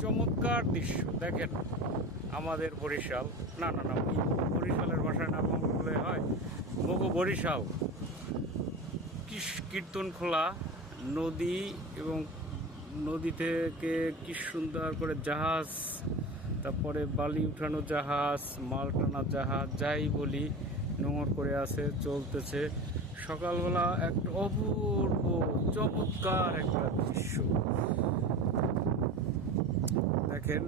চমৎকার দৃশ্য দেখেন। আমাদের বরিশাল, না না না, বরিশালের ভাষায় না বললে হয়, মগো বরিশাল কীর্তনখোলা নদী, এবং নদী থেকে কি সুন্দর করে জাহাজ, তারপরে বালি উঠানো জাহাজ, মাল টানা জাহাজ, যাই বলি, নোঙর করে আছে, চলতেছে। সকালবেলা একটা অপূর্ব চমৎকার একটা দৃশ্য দেখেন।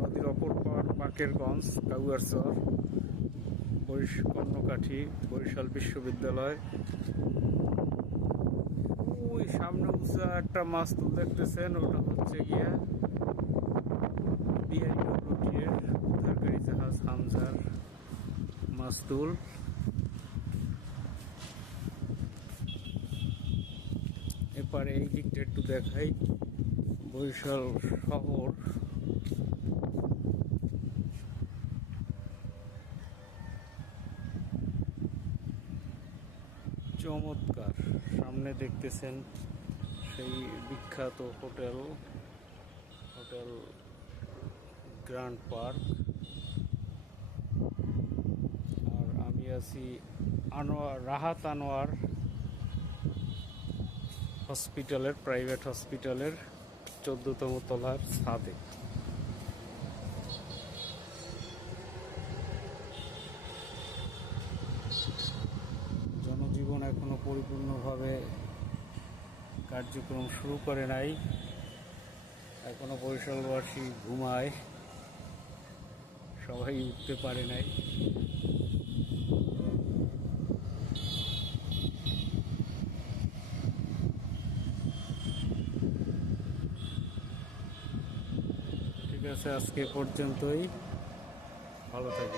নদীর অপর পার বাকেরগঞ্জ, কাউয়ারচর, কর্ণকাঠি, বরিশাল বিশ্ববিদ্যালয়। ওই সামনে উঁচা একটা মাস্তুল দেখতেছেন, ওটা হচ্ছে গিয়া বিআইডব্লিউটি এর উদ্ধারকারী জাহাজ হামজার মাস্তুল। এপারে এই দিকটা একটু দেখাই, বরিশাল শহর। চমৎকার। সামনে দেখতেছেন সেই বিখ্যাত হোটেল গ্র্যান্ড পার্ক। আর আমি আছি রাহাত আনোয়ার হসপিটালের, প্রাইভেট হসপিটালের 14তম তলার ছাদে। জনজীবন এখনো পরিপূর্ণভাবে কার্যক্রম শুরু করে নাই, এখনো বরিশালবাসী ঘুমায়, সবাই উঠতে পারে নাই। ঠিক আছে, আজকে পর্যন্তই, ভালো থাকবে।